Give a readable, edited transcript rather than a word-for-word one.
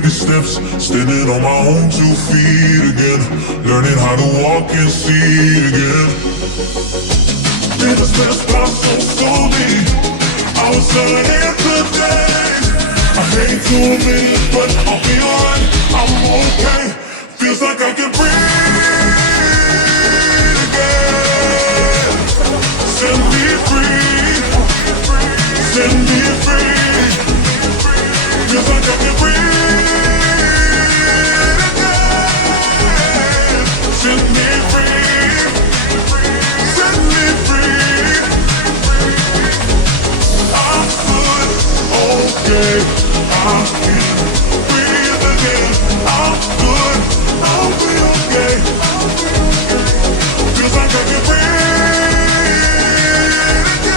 baby steps, standing on my own 2 feet again, learning how to walk and see again. Minutes pass so slowly, I was learning today. I hate to admit it, but I'll be alright, I'm okay. Feels like I